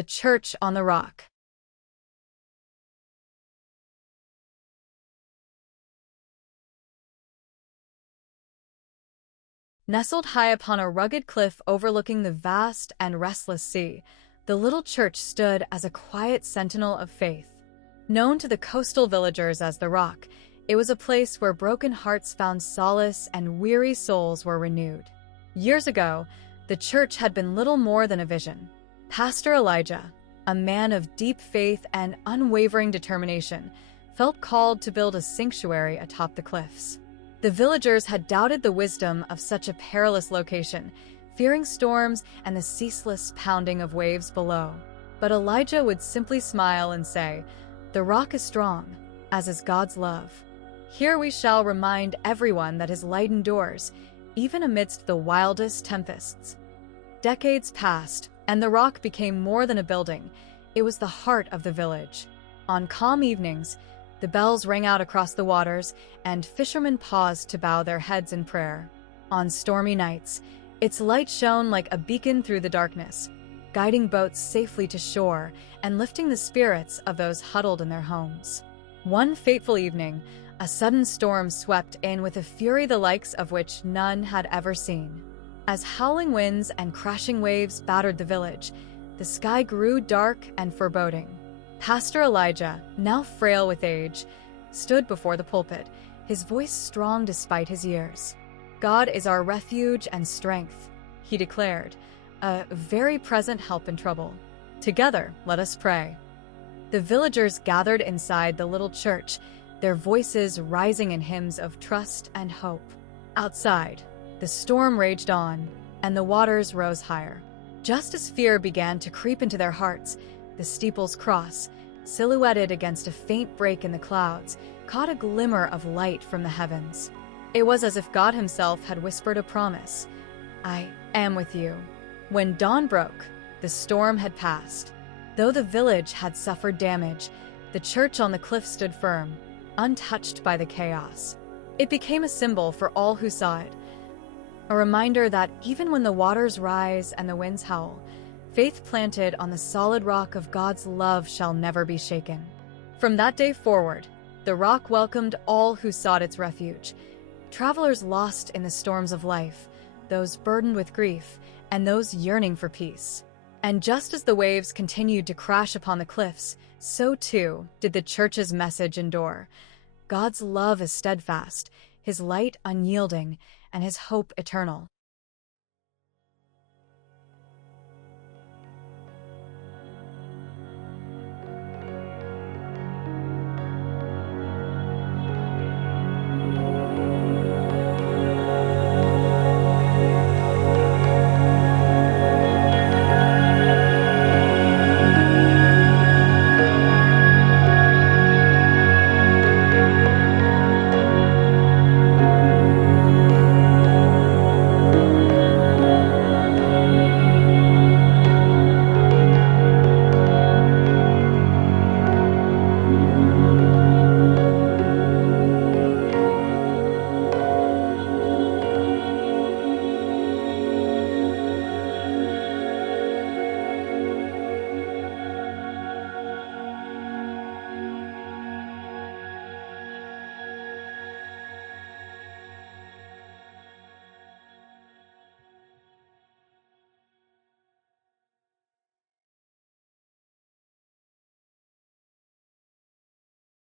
the Church on the Rock. Nestled high upon a rugged cliff overlooking the vast and restless sea, the little church stood as a quiet sentinel of faith. Known to the coastal villagers as the Rock, it was a place where broken hearts found solace and weary souls were renewed. Years ago, the church had been little more than a vision. Pastor Elijah, a man of deep faith and unwavering determination, felt called to build a sanctuary atop the cliffs. The villagers had doubted the wisdom of such a perilous location, fearing storms and the ceaseless pounding of waves below. But Elijah would simply smile and say, "The rock is strong, as is God's love. Here we shall remind everyone that his light endures, even amidst the wildest tempests." Decades passed, and the rock became more than a building. It was the heart of the village. On calm evenings, the bells rang out across the waters, and fishermen paused to bow their heads in prayer. On stormy nights, its light shone like a beacon through the darkness, guiding boats safely to shore and lifting the spirits of those huddled in their homes. One fateful evening, a sudden storm swept in with a fury the likes of which none had ever seen. As howling winds and crashing waves battered the village, the sky grew dark and foreboding. Pastor Elijah, now frail with age, stood before the pulpit, his voice strong despite his years. "God is our refuge and strength," he declared, "a very present help in trouble. Together, let us pray." The villagers gathered inside the little church, their voices rising in hymns of trust and hope. Outside, the storm raged on, and the waters rose higher. Just as fear began to creep into their hearts, the steeple's cross, silhouetted against a faint break in the clouds, caught a glimmer of light from the heavens. It was as if God himself had whispered a promise, "I am with you." When dawn broke, the storm had passed. Though the village had suffered damage, the church on the cliff stood firm, untouched by the chaos. It became a symbol for all who saw it, a reminder that even when the waters rise and the winds howl, faith planted on the solid rock of God's love shall never be shaken. From that day forward, the rock welcomed all who sought its refuge, travelers lost in the storms of life, those burdened with grief, and those yearning for peace. And just as the waves continued to crash upon the cliffs, so too did the church's message endure. God's love is steadfast, his light unyielding, and his hope eternal.